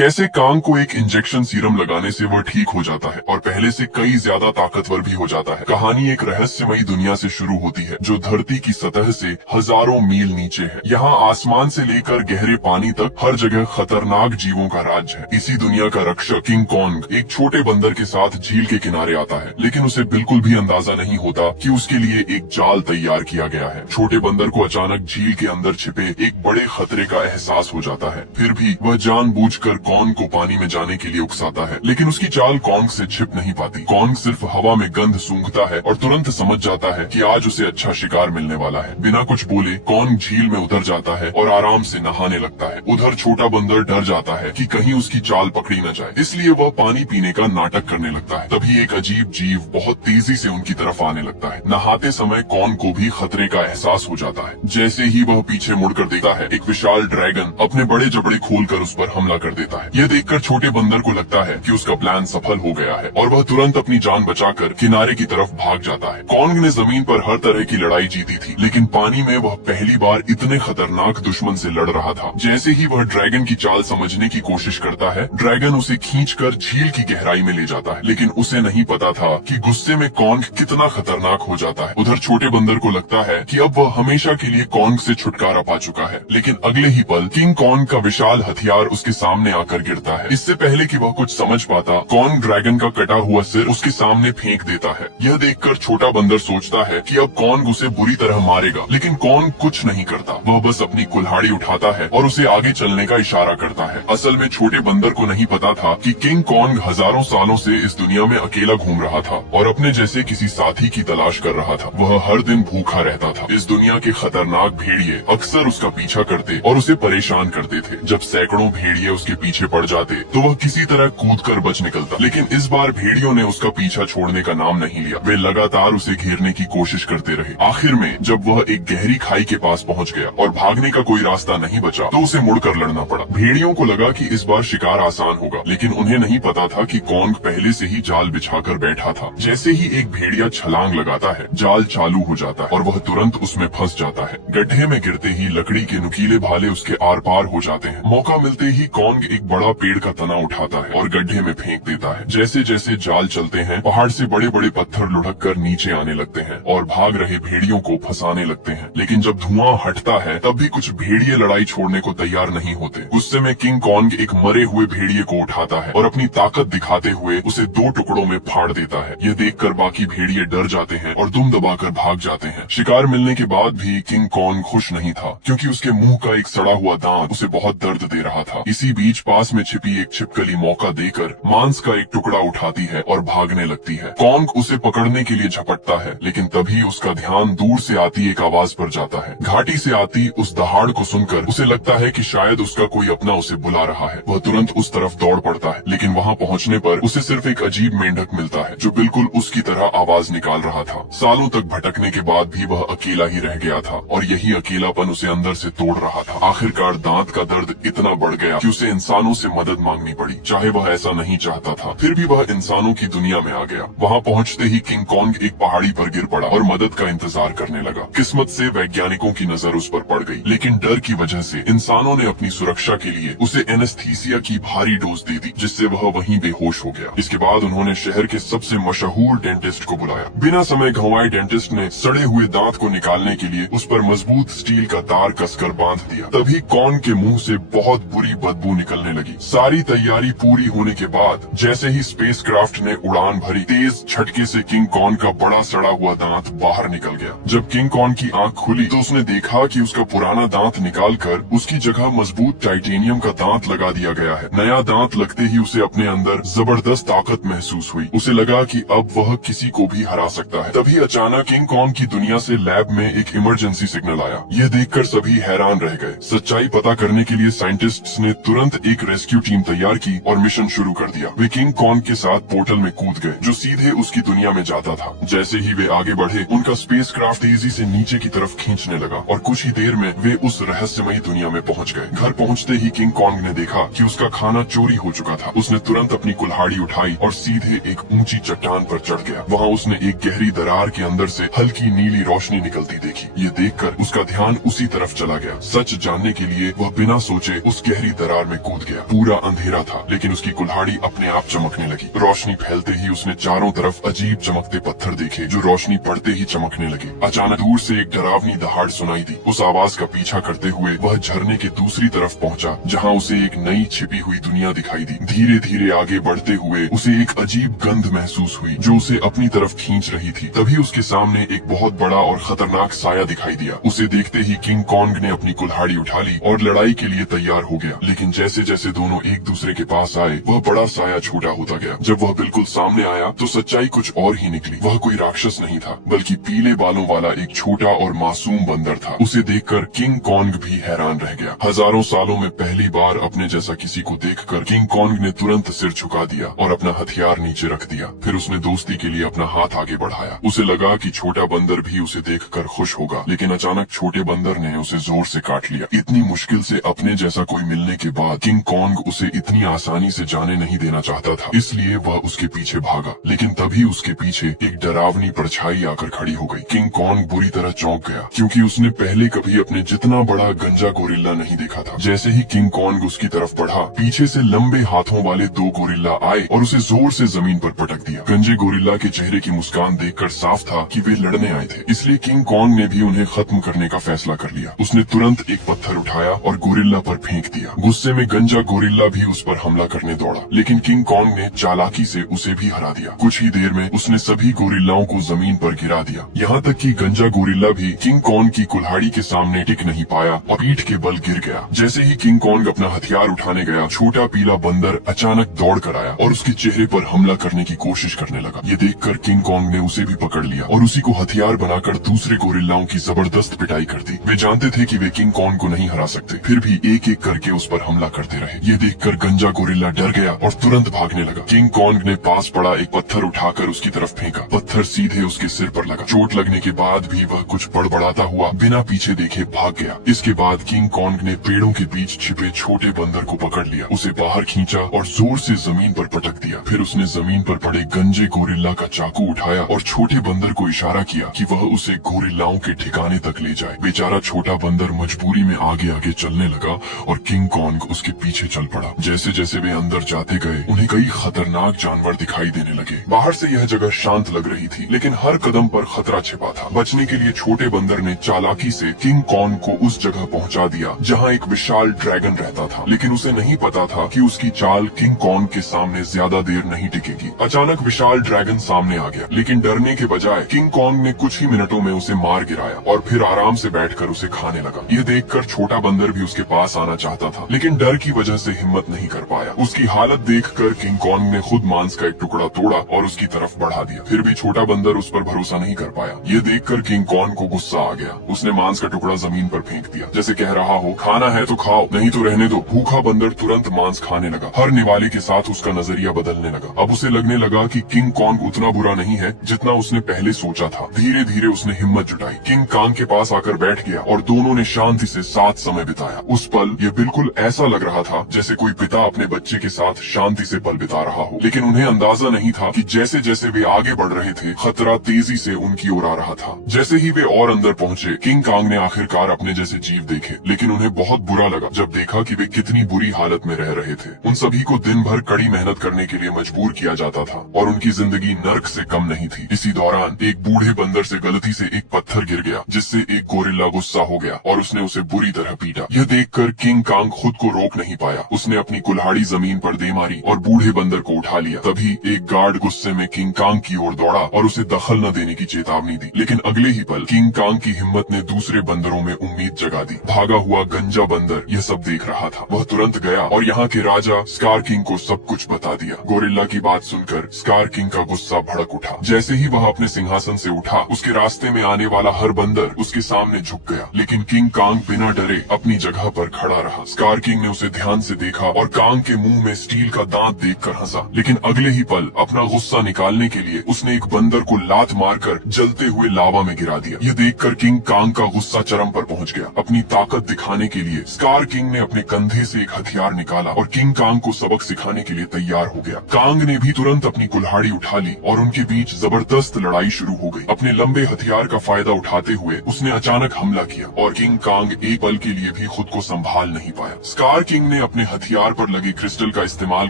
कैसे कांग को एक इंजेक्शन सीरम लगाने से वह ठीक हो जाता है और पहले से कई ज्यादा ताकतवर भी हो जाता है। कहानी एक रहस्यमयी दुनिया से शुरू होती है जो धरती की सतह से हजारों मील नीचे है। यहाँ आसमान से लेकर गहरे पानी तक हर जगह खतरनाक जीवों का राज्य है। इसी दुनिया का रक्षक किंग कॉन्ग एक छोटे बंदर के साथ झील के किनारे आता है, लेकिन उसे बिल्कुल भी अंदाजा नहीं होता कि उसके लिए एक जाल तैयार किया गया है। छोटे बंदर को अचानक झील के अंदर छिपे एक बड़े खतरे का एहसास हो जाता है। फिर भी वह जानबूझकर कॉन्ग को पानी में जाने के लिए उकसाता है, लेकिन उसकी चाल कॉन्ग से छिप नहीं पाती। कॉन्ग सिर्फ हवा में गंध सूंघता है और तुरंत समझ जाता है कि आज उसे अच्छा शिकार मिलने वाला है। बिना कुछ बोले कॉन्ग झील में उतर जाता है और आराम से नहाने लगता है। उधर छोटा बंदर डर जाता है कि कहीं उसकी चाल पकड़ी न जाए, इसलिए वह पानी पीने का नाटक करने लगता है। तभी एक अजीब जीव बहुत तेजी से उनकी तरफ आने लगता है। नहाते समय कॉन्ग को भी खतरे का एहसास हो जाता है। जैसे ही वह पीछे मुड़कर देखता है, एक विशाल ड्रैगन अपने बड़े जबड़े खोलकर उस पर हमला कर देता है। यह देखकर छोटे बंदर को लगता है कि उसका प्लान सफल हो गया है और वह तुरंत अपनी जान बचाकर किनारे की तरफ भाग जाता है। कॉन्ग ने जमीन पर हर तरह की लड़ाई जीती थी, लेकिन पानी में वह पहली बार इतने खतरनाक दुश्मन से लड़ रहा था। जैसे ही वह ड्रैगन की चाल समझने की कोशिश करता है, ड्रैगन उसे खींचकर झील की गहराई में ले जाता है, लेकिन उसे नहीं पता था कि गुस्से में कॉन्ग कितना खतरनाक हो जाता है। उधर छोटे बंदर को लगता है कि अब वह हमेशा के लिए कॉन्ग से छुटकारा पा चुका है, लेकिन अगले ही पल किंग कॉन्ग का विशाल हथियार उसके सामने आकर गिरता है। इससे पहले कि वह कुछ समझ पाता, कॉन्ग ड्रैगन का कटा हुआ सिर उसके सामने फेंक देता है। यह देखकर छोटा बंदर सोचता है कि अब कॉन्ग उसे बुरी तरह मारेगा, लेकिन कॉन्ग कुछ नहीं करता। वह बस अपनी कुल्हाड़ी उठाता है और उसे आगे चलने का इशारा करता है। असल में छोटे बंदर को नहीं पता था कि किंग कॉन्ग हजारों सालों से इस दुनिया में अकेला घूम रहा था और अपने जैसे किसी साथी की तलाश कर रहा था। वह हर दिन भूखा रहता था। इस दुनिया के खतरनाक भेड़िए अक्सर उसका पीछा करते और उसे परेशान करते थे। जब सैकड़ों भेड़िए उसके पीछे पड़ जाते तो वह किसी तरह कूदकर बच निकलता, लेकिन इस बार भेड़ियों ने उसका पीछा छोड़ने का नाम नहीं लिया। वे लगातार उसे घेरने की कोशिश करते रहे। आखिर में जब वह एक गहरी खाई के पास पहुंच गया और भागने का कोई रास्ता नहीं बचा, तो उसे मुड़कर लड़ना पड़ा। भेड़ियों को लगा कि इस बार शिकार आसान होगा, लेकिन उन्हें नहीं पता था कि कॉन्ग पहले से ही जाल बिछाकर बैठा था। जैसे ही एक भेड़िया छलांग लगाता है, जाल चालू हो जाता है और वह तुरंत उसमें फंस जाता है। गड्ढे में गिरते ही लकड़ी के नुकीले भाले उसके आर पार हो जाते हैं। मौका मिलते ही कॉन्ग एक बड़ा पेड़ का तना उठाता है और गड्ढे में फेंक देता है। जैसे जैसे जाल चलते हैं, पहाड़ से बड़े बड़े पत्थर लुढ़क कर नीचे आने लगते हैं और भाग रहे भेड़ियों को फंसाने लगते हैं। लेकिन जब धुआं हटता है, तब भी कुछ भेड़िए लड़ाई छोड़ने को तैयार नहीं होते। गुस्से में किंग कॉन्ग एक मरे हुए भेड़िए को उठाता है और अपनी ताकत दिखाते हुए उसे दो टुकड़ों में फाड़ देता है। यह देखकर बाकी भेड़िए डर जाते हैं और दुम दबाकर भाग जाते हैं। शिकार मिलने के बाद भी किंग कॉन्ग खुश नहीं था, क्योंकि उसके मुंह का एक सड़ा हुआ दांत उसे बहुत दर्द दे रहा था। इसी बीच पास में छिपी एक छिपकली मौका देकर मांस का एक टुकड़ा उठाती है और भागने लगती है। कॉन्ग उसे पकड़ने के लिए झपटता है, लेकिन तभी उसका ध्यान दूर से आती एक आवाज पर जाता है। घाटी से आती उस दहाड़ को सुनकर उसे लगता है कि शायद उसका कोई अपना उसे बुला रहा है। वह तुरंत उस तरफ दौड़ पड़ता है, लेकिन वहाँ पहुँचने पर उसे सिर्फ एक अजीब मेंढक मिलता है जो बिल्कुल उसकी तरह आवाज निकाल रहा था। सालों तक भटकने के बाद भी वह अकेला ही रह गया था और यही अकेलापन उसे अंदर से तोड़ रहा था। आखिरकार दांत का दर्द इतना बढ़ गया कि उसे इंसानों से मदद मांगनी पड़ी, चाहे वह ऐसा नहीं चाहता था। फिर भी वह इंसानों की दुनिया में आ गया। वहाँ पहुँचते ही किंग कॉन्ग एक पहाड़ी पर गिर पड़ा और मदद का इंतजार करने लगा। किस्मत से वैज्ञानिकों की नजर उस पर पड़ गई, लेकिन डर की वजह से इंसानों ने अपनी सुरक्षा के लिए उसे एनेस्थीसिया की भारी डोज दे दी, जिससे वह वहीं बेहोश हो गया। इसके बाद उन्होंने शहर के सबसे मशहूर डेंटिस्ट को बुलाया। बिना समय गंवाए डेंटिस्ट ने सड़े हुए दांत को निकालने के लिए उस पर मजबूत स्टील का तार कसकर बांध दिया। तभी कॉन्ग के मुंह से बहुत बुरी बदबू निकलने लगी। सारी तैयारी पूरी होने के बाद जैसे ही स्पेसक्राफ्ट ने उड़ान भरी, तेज झटके से किंग कॉन्ग का बड़ा सड़ा हुआ दांत बाहर निकल गया। जब किंग कॉन्ग की आंख खुली तो उसने देखा कि उसका पुराना दांत निकालकर उसकी जगह मजबूत टाइटेनियम का दांत लगा दिया गया है। नया दांत लगते ही उसे अपने अंदर जबरदस्त ताकत महसूस हुई। उसे लगा कि अब वह किसी को भी हरा सकता है। तभी अचानक किंग कॉन्ग की दुनिया से लैब में एक इमरजेंसी सिग्नल आया। यह देखकर सभी हैरान रह गए। सच्चाई पता करने के लिए साइंटिस्ट्स ने तुरंत एक रेस्क्यू टीम तैयार की और मिशन शुरू कर दिया। वे किंग कॉन्ग के साथ पोर्टल में कूद गए, जो सीधे उसकी दुनिया में जाता था। जैसे ही वे आगे बढ़े, उनका स्पेसक्राफ्ट तेजी से नीचे की तरफ खींचने लगा और कुछ ही देर में वे उस रहस्यमयी दुनिया में पहुंच गए। घर पहुंचते ही किंग कॉन्ग ने देखा कि उसका खाना चोरी हो चुका था। उसने तुरंत अपनी कुल्हाड़ी उठाई और सीधे एक ऊंची चट्टान पर चढ़ गया। वहाँ उसने एक गहरी दरार के अंदर से हल्की नीली रोशनी निकलती देखी। ये देखकर उसका ध्यान उसी तरफ चला गया। सच जानने के लिए वह बिना सोचे उस गहरी दरार में कूद गया। पूरा अंधेरा था, लेकिन उसकी कुल्हाड़ी अपने आप चमकने लगी। रोशनी फैलते ही उसने चारों तरफ अजीब चमकते पत्थर देखे जो रोशनी पड़ते ही चमकने लगे। अचानक दूर से एक डरावनी दहाड़ सुनाई दी। उस आवाज का पीछा करते हुए वह झरने के दूसरी तरफ पहुंचा, जहां उसे एक नई छिपी हुई दुनिया दिखाई दी। धीरे धीरे आगे बढ़ते हुए उसे एक अजीब गंध महसूस हुई जो उसे अपनी तरफ खींच रही थी। तभी उसके सामने एक बहुत बड़ा और खतरनाक साया दिखाई दिया। उसे देखते ही किंग कॉन्ग ने अपनी कुल्हाड़ी उठा ली और लड़ाई के लिए तैयार हो गया। लेकिन जैसे जैसे दोनों एक दूसरे के पास आए, वह बड़ा साया छोटा होता गया। जब वह बिल्कुल सामने आया तो सच्चाई कुछ और ही निकली। वह कोई राक्षस नहीं था, बल्कि पीले बालों वाला एक छोटा और मासूम बंदर था। उसे देखकर किंग कॉन्ग भी हैरान रह गया। हजारों सालों में पहली बार अपने जैसा किसी को देखकर किंग कॉन्ग ने तुरंत सिर झुका दिया और अपना हथियार नीचे रख दिया। फिर उसने दोस्ती के लिए अपना हाथ आगे बढ़ाया। उसे लगा कि छोटा बंदर भी उसे देखकर खुश होगा, लेकिन अचानक छोटे बंदर ने उसे जोर से काट लिया। इतनी मुश्किल से अपने जैसा कोई मिलने के बाद किंग कॉन्ग उसे इतनी आसानी से जाने नहीं देना चाहता था, इसलिए वह उसके पीछे भागा। लेकिन तभी उसके पीछे एक डरावनी परछाई आकर खड़ी हो गई। किंग कॉन्ग बुरी तरह चौंक गया, क्योंकि उसने पहले कभी अपने जितना बड़ा गंजा गोरिल्ला नहीं देखा था। जैसे ही किंग कॉन्ग उसकी तरफ बढ़ा, पीछे से लंबे हाथों वाले दो गोरिल्ला आए और उसे जोर से जमीन पर पटक दिया। गंजे गोरिल्ला के चेहरे की मुस्कान देखकर साफ था कि वे लड़ने आए थे, इसलिए किंग कॉन्ग ने भी उन्हें खत्म करने का फैसला कर लिया। उसने तुरंत एक पत्थर उठाया और गोरिल्ला पर फेंक दिया। गुस्से में गंजा गोरिल्ला भी उस पर हमला करने दौड़ा, लेकिन किंग कॉन्ग ने चालाकी से उसे भी हरा दिया। कुछ ही देर में उसने सभी गोरिल्लाओं को जमीन पर गिरा दिया। यहाँ तक कि गंजा गोरिल्ला भी किंग कॉन्ग की कुल्हाड़ी के सामने टिक नहीं पाया और पीठ के बल गिर गया। जैसे ही किंग कॉन्ग अपना हथियार उठाने गया, छोटा पीला बंदर अचानक दौड़ कर आया और उसके चेहरे पर हमला करने की कोशिश करने लगा। ये देखकर किंग कॉन्ग ने उसे भी पकड़ लिया और उसी को हथियार बनाकर दूसरे गोरिल्लाओं की जबरदस्त पिटाई कर दी। वे जानते थे कि वे किंग कॉन्ग को नहीं हरा सकते, फिर भी एक एक करके उस पर हमला करते रहे। ये देखकर गंजा गोरिल्ला डर गया और तुरंत भागने लगा। किंग कॉन्ग ने पास पड़ा एक पत्थर उठाकर उसकी तरफ फेंका। पत्थर सीधे उसके सिर पर लगा। चोट लगने के बाद भी वह कुछ बड़बड़ाता हुआ बिना पीछे देखे भाग गया। इसके बाद किंग कॉन्ग ने पेड़ों के बीच छिपे छोटे बंदर को पकड़ लिया, उसे बाहर खींचा और जोर से जमीन पर पटक दिया। फिर उसने जमीन पर पड़े गंजे गोरिल्ला का चाकू उठाया और छोटे बंदर को इशारा किया कि वह उसे गोरिल्लाओं के ठिकाने तक ले जाए। बेचारा छोटा बंदर मजबूरी में आगे आगे चलने लगा और किंग कॉन्ग उसके पीछे चल पड़ा। जैसे जैसे वे अंदर जाते गए, उन्हें कई खतरनाक जानवर दिखाई देने लगे। बाहर से यह जगह शांत लग रही थी, लेकिन हर कदम पर खतरा छिपा था। बचने के लिए छोटे बंदर ने चालाकी से किंग कॉन्ग को उस जगह पहुंचा दिया जहां एक विशाल ड्रैगन रहता था, लेकिन उसे नहीं पता था कि उसकी चाल किंग कॉन्ग के सामने ज्यादा देर नहीं टिकेगी। अचानक विशाल ड्रैगन सामने आ गया, लेकिन डरने के बजाय किंग कॉन्ग ने कुछ ही मिनटों में उसे मार गिराया और फिर आराम से बैठकर उसे खाने लगा। यह देखकर छोटा बंदर भी उसके पास आना चाहता था, लेकिन डर की वजह से हिम्मत नहीं कर पाया। उसकी हालत देखकर किंग कॉन्ग ने खुद मांस का एक टुकड़ा तोड़ा और उसकी तरफ बढ़ा दिया। फिर भी छोटा बंदर उस पर भरोसा नहीं कर पाया। ये देखकर किंग कॉन्ग को गुस्सा आ गया। उसने मांस का टुकड़ा जमीन पर फेंक दिया, जैसे कह रहा हो खाना है तो खाओ, नहीं तो रहने दो। भूखा बंदर तुरंत मांस खाने लगा। हर निवाले के साथ उसका नजरिया बदलने लगा। अब उसे लगने लगा कि किंग कॉन्ग उतना बुरा नहीं है जितना उसने पहले सोचा था। धीरे धीरे उसने हिम्मत जुटाई, किंग कॉन्ग के पास आकर बैठ गया और दोनों ने शांति से साथ समय बिताया। उस पल ये बिल्कुल ऐसा लग रहा था जैसे कोई पिता अपने बच्चे के साथ शांति से पल बिता रहा हो। लेकिन उन्हें अंदाजा नहीं था कि जैसे जैसे वे आगे बढ़ रहे थे, खतरा तेजी से उनकी ओर आ रहा था। जैसे ही वे और अंदर पहुंचे, किंग कॉन्ग ने आखिरकार अपने जैसे जीव देखे, लेकिन उन्हें बहुत बुरा लगा जब देखा कि वे कितनी बुरी हालत में रह रहे थे। उन सभी को दिन भर कड़ी मेहनत करने के लिए मजबूर किया जाता था और उनकी जिंदगी नर्क से कम नहीं थी। इसी दौरान एक बूढ़े बंदर से गलती से एक पत्थर गिर गया, जिससे एक गोरिल्ला गुस्सा हो गया और उसने उसे बुरी तरह पीटा। यह देखकर किंग कॉन्ग खुद को रोक नहीं पाया। उसने अपनी कुल्हाड़ी जमीन पर दे मारी और बूढ़े बंदर को उठा लिया। तभी एक गार्ड गुस्से में किंग कॉन्ग की ओर दौड़ा और उसे दखल न देने की चेतावनी दी, लेकिन अगले ही पल किंग कॉन्ग की हिम्मत ने दूसरे बंदरों में उम्मीद जगा दी। भागा हुआ गंजा बंदर यह सब देख रहा था। वह तुरंत गया और यहाँ के राजा स्कार किंग को सब कुछ बता दिया। गोरिल्ला की बात सुनकर स्कार किंग का गुस्सा भड़क उठा। जैसे ही वह अपने सिंहासन से उठा, उसके रास्ते में आने वाला हर बंदर उसके सामने झुक गया, लेकिन किंग कॉन्ग बिना डरे अपनी जगह पर खड़ा रहा। स्कार किंग ने उसे ध्यान से देखा और कॉन्ग के मुंह में स्टील का दांत देखकर हंसा, लेकिन अगले ही पल अपना गुस्सा निकालने के लिए उसने एक बंदर को लात मारकर जलते हुए लावा में गिरा दिया। यह देखकर किंग कॉन्ग का गुस्सा चरम पर पहुंच गया। अपनी ताकत दिखाने के लिए स्कार किंग ने अपने कंधे से एक हथियार निकाला और किंग कॉन्ग को सबक सिखाने के लिए तैयार हो गया। कॉन्ग ने भी तुरंत अपनी कुल्हाड़ी उठा ली और उनके बीच जबरदस्त लड़ाई शुरू हो गई। अपने लंबे हथियार का फायदा उठाते हुए उसने अचानक हमला किया और किंग कॉन्ग एक पल के लिए भी खुद को संभाल नहीं पाया। स्कार किंग ने अपने हथियार पर लगे क्रिस्टल का इस्तेमाल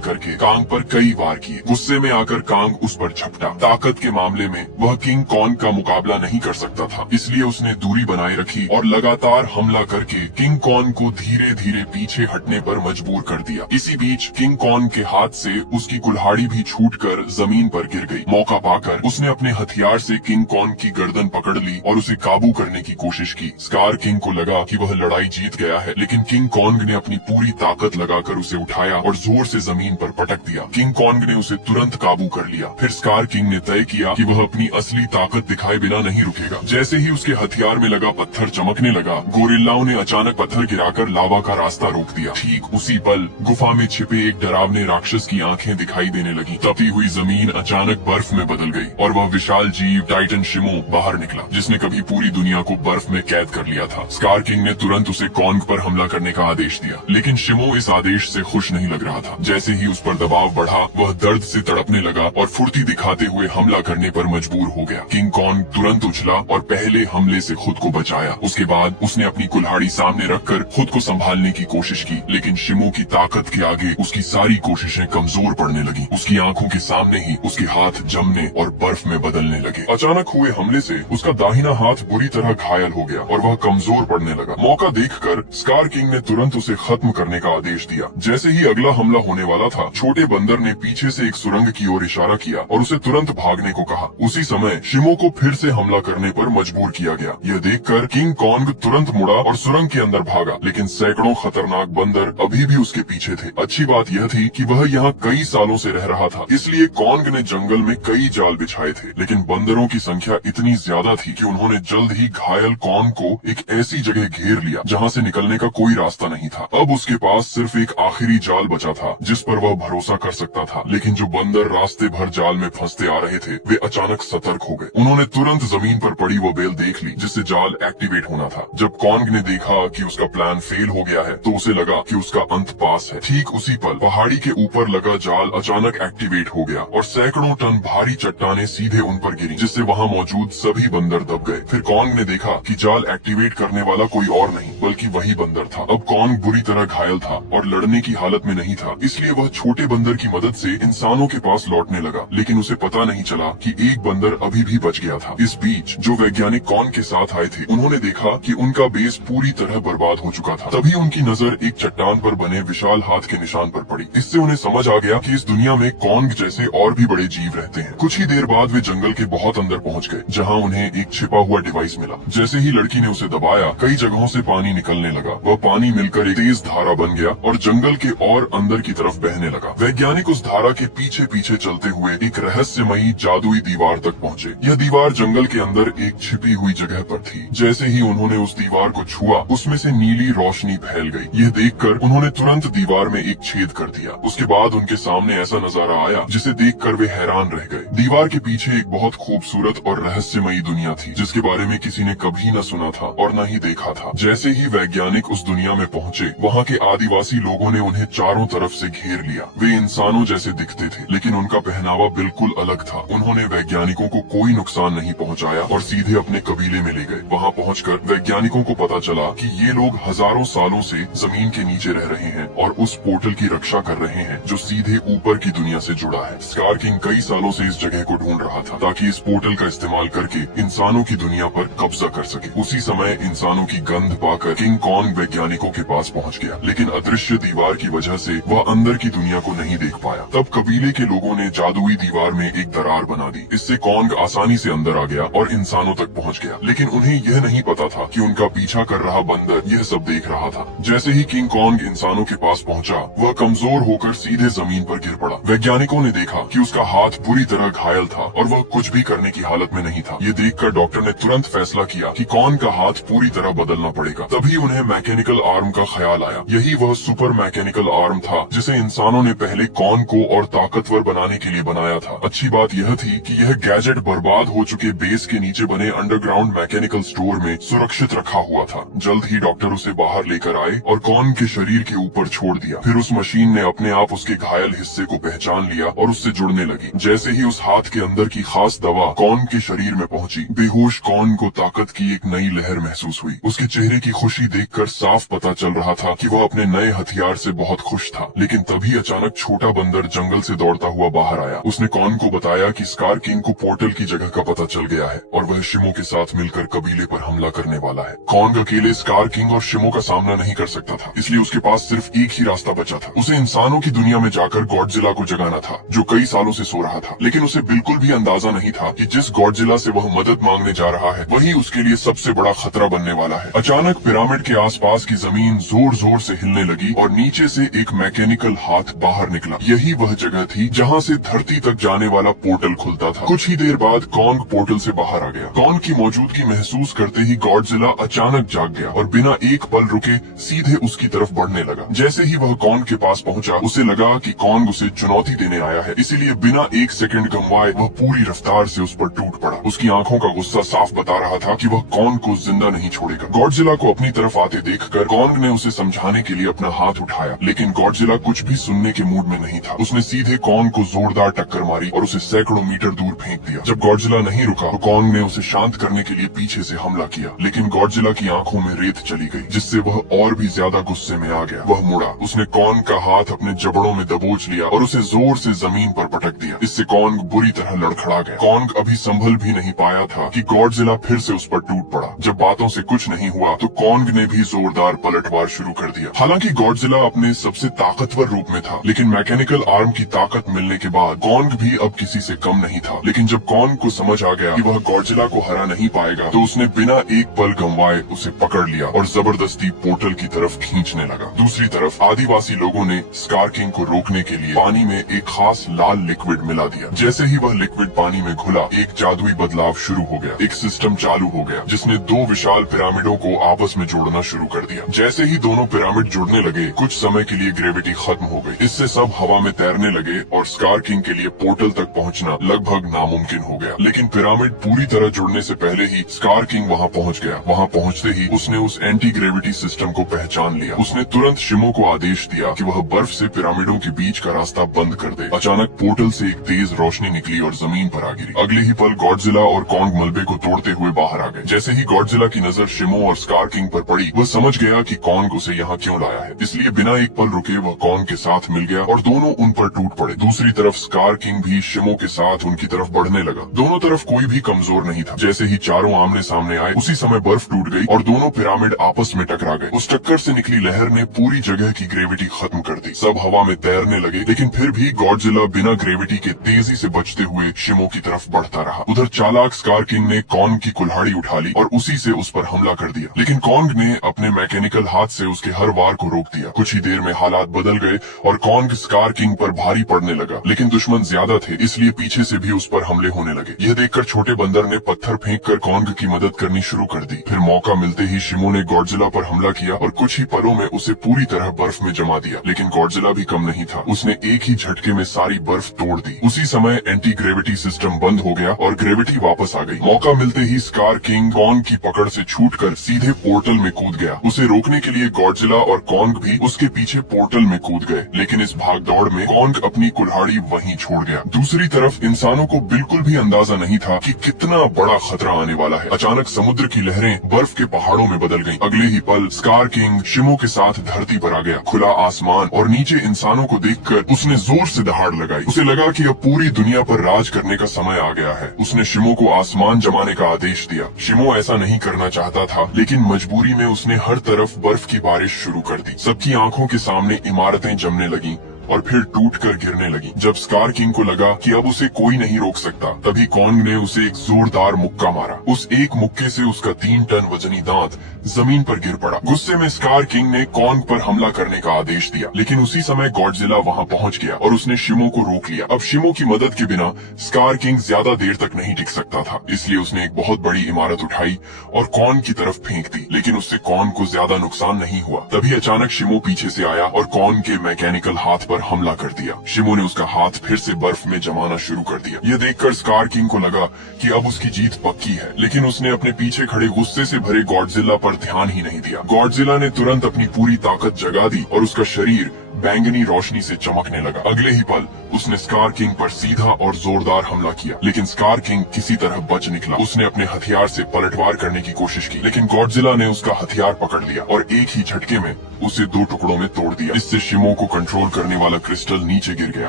करके कांग पर कई वार किए। गुस्से में आकर कांग उस पर झपटा। ताकत के मामले में वह किंग कॉन्ग का मुकाबला नहीं कर सकता था, इसलिए उसने दूरी बनाए रखी और लगातार हमला करके किंग कॉन्ग को धीरे धीरे पीछे हटने पर मजबूर कर दिया। इसी बीच किंग कॉन्ग के हाथ से उसकी कुल्हाड़ी भी छूटकर जमीन पर गिर गई। मौका पाकर उसने अपने हथियार से किंग कॉन्ग की गर्दन पकड़ ली और उसे काबू करने की कोशिश की। स्कार किंग को लगा कि वह लड़ाई जीत गया है, लेकिन किंग कॉन्ग ने अपनी पूरी ताकत लगाकर उसे उठाया और जोर से जमीन पर पटक दिया। किंग कॉन्ग ने उसे तुरंत काबू कर लिया। फिर स्कार किंग ने तय किया कि वह अपनी असली ताकत दिखाए बिना नहीं रुकेगा। जैसे ही उसके हथियार में लगा पत्थर चमकने लगा, गोरिल्लाओं ने अचानक पत्थर गिराकर लावा का रास्ता रोक दिया। ठीक उसी पल गुफा में छिपे एक डरावने राक्षस की आंखें दिखाई देने लगी। तपी हुई जमीन अचानक बर्फ में बदल गई और वह विशाल जीव टाइटन शिमो बाहर निकला, जिसने कभी पूरी दुनिया को बर्फ में कैद कर लिया था। स्कार किंग ने तुरंत उसे कॉन्ग पर हमला करने का आदेश दिया, लेकिन शिमो इस आदेश से खुश नहीं लग रहा था। जैसे ही उस पर दबाव बढ़ा, वह दर्द से तड़पने लगा और फुर्ती दिखाते हुए हमला करने पर मजबूर हो गया। किंग कॉन्ग तुरंत उछला और पहले हमले से खुद को बचाया। उसके बाद उसने अपनी कुल्हाड़ी सामने रखकर खुद को संभालने की कोशिश की, लेकिन शिमो की ताकत के आगे उसकी सारी कोशिशें कमजोर पड़ने लगी। उसकी आंखों के सामने ही उसके हाथ जमने और बर्फ में बदलने लगे। अचानक हुए हमले से उसका दाहिना हाथ बुरी तरह घायल हो गया और वह कमजोर पड़ने लगा। मौका देखकर स्कार किंग ने तुरंत उसे खत्म करने का आदेश दिया। जैसे ही अगला हमला होने वाला था, छोटे बंदर ने पीछे से एक सुरंग की ओर इशारा किया और उसे तुरंत भागने को कहा। उसी समय शिमो को फिर से हमला करने पर मजबूर किया गया। यह देखकर किंग कॉन्ग तुरंत मुड़ा और सुरंग के अंदर भागा, लेकिन सैकड़ों खतरनाक बंदर अभी भी उसके पीछे थे। अच्छी बात यह थी कि वह यहाँ कई सालों से रह रहा था, इसलिए कॉन्ग ने जंगल में कई जाल बिछाए थे, लेकिन बंदरों की संख्या इतनी ज्यादा थी कि उन्होंने जल्द ही घायल कॉन्ग को एक ऐसी जगह घेर लिया जहाँ से निकलने का कोई रास्ता नहीं था। अब उसके पास सिर्फ एक आखिरी जाल बचा था जिस पर वह भरोसा कर सकता था, लेकिन जो बंदर रास्ते भर जाल में फंसते आ रहे थे वे अचानक सतर्क हो गए। उन्होंने तुरंत जमीन पर पड़ी वो बेल देख ली जिससे जाल एक्टिवेट होना था। जब कॉन्ग ने देखा कि उसका प्लान फेल हो गया है तो उसे लगा कि उसका अंत पास है। ठीक उसी पल पहाड़ी के ऊपर लगा जाल अचानक एक्टिवेट हो गया और सैकड़ों टन भारी चट्टानें सीधे उन पर गिरी, जिससे वहाँ मौजूद सभी बंदर दब गए। फिर कॉन्ग ने देखा कि जाल एक्टिवेट करने वाला कोई और नहीं बल्कि वही बंदर था। अब कॉन्ग बुरी तरह घायल था और लड़ने की हालत में नहीं था, इसलिए वह छोटे बंदर की मदद से इंसानों के पास लौटने लगा, लेकिन उसे पता नहीं चला कि एक बंदर अभी भी बच गया था। इस बीच जो वैज्ञानिक कॉन्ग के साथ आए थे उन्होंने देखा कि उनका बेस पूरी तरह बर्बाद हो चुका था। तभी उनकी नजर एक चट्टान पर बने विशाल हाथ के निशान पर पड़ी। इससे उन्हें समझ आ गया कि इस दुनिया में कॉन्ग जैसे और भी बड़े जीव रहते हैं। कुछ ही देर बाद वे जंगल के बहुत अंदर पहुंच गए, जहां उन्हें एक छिपा हुआ डिवाइस मिला। जैसे ही लड़की ने उसे दबाया, कई जगहों से पानी निकलने लगा। वह पानी मिलकर एक तेज धारा बन गया और जंगल के और अंदर की तरफ बहने लगा। वैज्ञानिक उस धारा के पीछे पीछे चलते हुए एक रहस्यमयी जादुई दीवार तक पहुंचे। यह दीवार जंगल के अंदर एक छिपी हुई जगह पर थी। जैसे ही उन्होंने उस दीवार को छुआ, उसमें से नीली रोशनी फैल गई। यह देखकर उन्होंने तुरंत दीवार में एक छेद कर दिया। उसके बाद उनके सामने ऐसा नजारा आया जिसे देखकर वे हैरान रह गए। दीवार के पीछे एक बहुत खूबसूरत और रहस्यमयी दुनिया थी जिसके बारे में किसी ने कभी न सुना था और न ही देखा था। जैसे ही वैज्ञानिक उस दुनिया में पहुंचे, वहाँ के आदिवासी लोगों ने उन्हें चारों तरफ से घेर लिया। वे इंसानों जैसे दिखते थे, लेकिन उनका पहनावा बिल्कुल अलग था। उन्होंने वैज्ञानिकों को कोई नुकसान नहीं पहुंचाया और सीधे अपने कबीले में ले गए। वहाँ पहुंचकर वैज्ञानिकों को पता चला कि ये लोग हजारों सालों से जमीन के नीचे रह रहे हैं और उस पोर्टल की रक्षा कर रहे हैं जो सीधे ऊपर की दुनिया से जुड़ा है। स्कार किंग कई सालों से इस जगह को ढूंढ रहा था ताकि इस पोर्टल का इस्तेमाल करके इंसानों की दुनिया पर कब्जा कर सके। उसी समय इंसानों की गंध पाकर किंग कॉन्ग वैज्ञानिकों के पास पहुंच गया, लेकिन अदृश्य दीवार की वजह से वह अंदर की दुनिया को नहीं देख पाया। तब कबीले के लोगों ने जादुई दीवार में एक दरार बना दी। इससे कॉन्ग आसानी से अंदर आ गया और इंसानों तक पहुंच गया, लेकिन उन्हें यह नहीं पता था कि उनका पीछा कर रहा बंदर यह सब देख रहा था। जैसे ही किंग कॉन्ग इंसानों के पास पहुंचा, वह कमजोर होकर सीधे जमीन पर गिर पड़ा। वैज्ञानिकों ने देखा कि उसका हाथ बुरी तरह घायल था और वह कुछ भी करने की हालत में नहीं था। ये देखकर डॉक्टर ने तुरंत फैसला किया कि कॉन्ग का हाथ पूरी तरह बदलना पड़ेगा। तभी उन्हें मैकेनिकल आर्म का ख्याल आया। यही वह सुपर मैकेनिकल आर्म था जिसे इंसानों ने पहले कॉन्ग को और ताकतवर बनाने के लिए बनाया था। अच्छी बात यह थी कि यह गैजेट बर्बाद हो चुके बेस के नीचे बने अंडरग्राउंड मैकेनिकल स्टोर में सुरक्षित रखा हुआ था। जल्द ही डॉक्टर उसे बाहर लेकर आए और कॉन्ग के शरीर के ऊपर छोड़ दिया। फिर उस मशीन ने अपने आप उसके घायल हिस्से को पहचान लिया और उससे जुड़ने लगी। जैसे ही उस हाथ के अंदर की खास दवा कॉन्ग के शरीर में पहुंची, बेहोश कॉन्ग को ताकत की एक नई लहर महसूस हुई। उसके चेहरे की खुशी देखकर साफ पता चल रहा था कि वह अपने नए हथियार से बहुत खुश था, लेकिन तभी अचानक छोटा बंदर जंगल से दौड़ता हुआ बाहर आया। उसने कॉन्ग को बताया कि स्कार किंग को पोर्टल की जगह का पता चल गया है और वह शिमो के साथ मिलकर कबीले पर हमला करने वाला है। कॉन्ग अकेले स्कार किंग और शिमो का सामना नहीं कर सकता था, इसलिए उसके पास सिर्फ एक ही रास्ता बचा था। उसे इंसानों की दुनिया में जाकर गॉडजिला को जगाना था, जो कई सालों से सो रहा था। लेकिन उसे बिल्कुल भी अंदाजा नहीं था कि जिस गॉडजिला से वह मदद मांगने जा रहा है वही उसके लिए सबसे बड़ा खतरा बनने वाला है। अचानक पिरामिड के आसपास की जमीन जोर जोर से हिलने लगी और नीचे से एक मैकेनिकल हाथ बाहर निकला। यही वह जगह थी जहाँ से धरती तक जाने वाला पोर्टल खुलता था। कुछ ही देर बाद कॉन्ग पोर्टल से बाहर आ गया। कॉन्ग की मौजूदगी महसूस करते ही गॉडजिला अचानक जाग गया और बिना एक पल रुके सीधे उसकी तरफ बढ़ने लगा। जैसे ही वह कॉन्ग के पास पहुंचा, उसे लगा कि कॉन्ग उसे चुनौती देने आया है, इसीलिए बिना एक सेकंड गंवाए वह पूरी रफ्तार से उस पर टूट पड़ा। उसकी आंखों का गुस्सा साफ बता रहा था कि वह कॉन्ग को जिंदा नहीं छोड़ेगा। गॉडजिला को अपनी तरफ आते देखकर कॉन्ग ने उसे समझाने के लिए अपना हाथ उठाया, लेकिन गॉडजिला कुछ भी सुनने के मूड में नहीं था। उसने सीधे कॉन्ग को जोरदार टक्कर मारी और उसे सैकड़ों मीटर दूर फेंक दिया। जब गॉडजिला नहीं रुका तो कॉन्ग ने उसे शांत करने के लिए पीछे से हमला किया, लेकिन गॉडजिला की आंखों में रेत चली गई, जिससे वह और भी ज्यादा गुस्से में आ गया। वह मुड़ा, उसने कॉन्ग का हाथ अपने जबड़ों में दबोच लिया और उसे जोर से जमीन पर पटक दिया। इससे कॉन्ग बुरी तरह लड़खड़ा गया। कॉन्ग अभी संभल भी नहीं पाया था कि गॉडजिला फिर से उस पर टूट पड़ा। जब बातों से कुछ नहीं हुआ तो कॉन्ग ने भी जोरदार पलटवार शुरू कर दिया। हालांकि गॉडजिला अपने सबसे ताकतवर रूप में था, लेकिन मैकेनिकल आर्म की ताकत मिलने के बाद कॉन्ग भी अब किसी से कम नहीं था। लेकिन जब कॉन्ग को समझ आ गया कि वह गॉडजिला को हरा नहीं पाएगा, तो उसने बिना एक पल गंवाए उसे पकड़ लिया और जबरदस्ती पोर्टल की तरफ खींचने लगा। दूसरी तरफ आदिवासी लोगों ने स्कार किंग को रोकने के लिए पानी में एक खास लाल लिक्विड मिला दिया। जैसे ही वह लिक्विड पानी में घुला, एक जादुई बदलाव शुरू हो गया। एक सिस्टम चालू हो गया जिसने दो विशाल पिरामिडों को आपस में जोड़ना शुरू कर दिया। जैसे ही दोनों पिरामिड जुड़ने लगे, कुछ समय के लिए ग्रेविटी खत्म हो गई। इससे सब हवा में तैरने लगे और स्कार किंग के लिए पोर्टल तक पहुंचना लगभग नामुमकिन हो गया। लेकिन पिरामिड पूरी तरह जुड़ने से पहले ही स्कार किंग वहां पहुंच गया। वहां पहुंचते ही उसने उस एंटी ग्रेविटी सिस्टम को पहचान लिया। उसने तुरंत शिमो को आदेश दिया कि वह बर्फ से पिरामिडों के बीच का रास्ता बंद कर दे। अचानक पोर्टल से एक तेज रोशनी निकली और जमीन पर आ गिरी। अगले ही पल गॉडजिला और कॉन्ग मलबे को तोड़ते हुए बाहर आ गए। जैसे ही गॉडजिला की नजर शिमो और स्कार किंग पर पड़ी, वह समझ गया कि कॉन्ग उसे यहाँ क्यों लाया है, इसलिए बिना एक पल रुके वह कॉन्ग के साथ मिल गया और दोनों उन पर टूट पड़े। दूसरी तरफ स्कार किंग भी शिमो के साथ उनकी तरफ बढ़ने लगा। दोनों तरफ कोई भी कमजोर नहीं था। जैसे ही चारों आमने सामने आए, उसी समय बर्फ टूट गई और दोनों पिरामिड आपस में टकरा गए। उस टक्कर से निकली लहर ने पूरी जगह की ग्रेविटी खत्म कर दी। सब हवा में तैरने लगे, लेकिन फिर भी गॉडजिला बिना ग्रेविटी के तेजी से बचते हुए शिमो की तरफ बढ़ता रहा। उधर चालाक स्कार किंग ने कॉन्ग की कुल्हाड़ी उठा ली और उसी से उस पर हमला कर दिया, लेकिन कॉन्ग ने अपने मैकेनिकल हाथ से उसके हर वार को रोक दिया। कुछ ही देर में हालात बदल गए और कॉन्ग स्कार किंग पर भारी पड़ने लगा, लेकिन दुश्मन ज्यादा थे, इसलिए पीछे से भी उस पर हमले होने लगे। यह देखकर छोटे बंदर ने पत्थर फेंककर कॉन्ग की मदद करनी शुरू कर दी। फिर मौका मिलते ही शिमो ने गॉडजिला पर हमला किया और कुछ ही पलों में उसे पूरी तरह बर्फ में जमा दिया। लेकिन गॉडजिला भी कम नहीं था, उसने एक ही झटके में सारी बर्फ तोड़ दी। उसी समय एंटी ग्रेविटी सिस्टम बंद हो गया और ग्रेविटी वापस आ गई। मौका मिलते ही स्कार किंग कॉन्ग की पकड़ से छूटकर सीधे पोर्टल में कूद गया। उसे रोकने के लिए गॉडजिला और कॉन्ग भी उसके पीछे पोर्टल में कूद गए, लेकिन इस भागदौड़ में कॉन्ग अपनी कुल्हाड़ी वहीं छोड़ गया। दूसरी तरफ इंसानों को बिल्कुल भी अंदाजा नहीं था कि कितना बड़ा खतरा आने वाला है। अचानक समुद्र की लहरें बर्फ के पहाड़ों में बदल गईं। अगले ही पल स्कार किंग शिमो के साथ धरती पर आ गया। खुला आसमान और नीचे इंसानों को देखकर उसने जोर से दहाड़ लगाई। उसे लगा कि अब पूरी दुनिया पर राज करने का समय आ गया है। उसने शिमो को आसमान जमाने का आदेश दिया। शिमो ऐसा नहीं करना चाहता था, लेकिन मजबूरी में उसने हर तरफ बर्फ की बारिश शुरू कर दी। सबकी आंखों के सामने इमारतें जमने लगीं और फिर टूटकर गिरने लगी। जब स्कार किंग को लगा कि अब उसे कोई नहीं रोक सकता, तभी कॉन्ग ने उसे एक जोरदार मुक्का मारा। उस एक मुक्के से उसका 3 टन वजनी दांत जमीन पर गिर पड़ा। गुस्से में स्कार किंग ने कॉन्ग पर हमला करने का आदेश दिया, लेकिन उसी समय गॉडजिला वहां पहुंच गया और उसने शिमो को रोक लिया। अब शिमो की मदद के बिना स्कार किंग ज्यादा देर तक नहीं टिक सकता था, इसलिए उसने एक बहुत बड़ी इमारत उठाई और कॉन्ग की तरफ फेंक दी, लेकिन उससे कॉन्ग को ज्यादा नुकसान नहीं हुआ। तभी अचानक शिमो पीछे से आया और कॉन्ग के मैकेनिकल हाथ पर हमला कर दिया। शिमो ने उसका हाथ फिर से बर्फ में जमाना शुरू कर दिया। यह देखकर स्कार किंग को लगा कि अब उसकी जीत पक्की है, लेकिन उसने अपने पीछे खड़े गुस्से से भरे गॉडजिला पर ध्यान ही नहीं दिया। गॉडजिला ने तुरंत अपनी पूरी ताकत जगा दी और उसका शरीर बैंगनी रोशनी से चमकने लगा। अगले ही पल उसने स्कार किंग पर सीधा और जोरदार हमला किया, लेकिन स्कार किंग किसी तरह बच निकला। उसने अपने हथियार से पलटवार करने की कोशिश की, लेकिन गॉडजिला ने उसका हथियार पकड़ लिया और एक ही झटके में उसे 2 टुकड़ों में तोड़ दिया। इससे शिमो को कंट्रोल करने वाला क्रिस्टल नीचे गिर गया।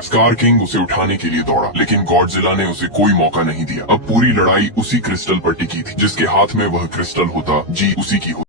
स्कार किंग उसे उठाने के लिए दौड़ा, लेकिन गॉडजिला ने उसे कोई मौका नहीं दिया। अब पूरी लड़ाई उसी क्रिस्टल पर टिकी थी। जिसके हाथ में वह क्रिस्टल होता, जीत उसी की होती।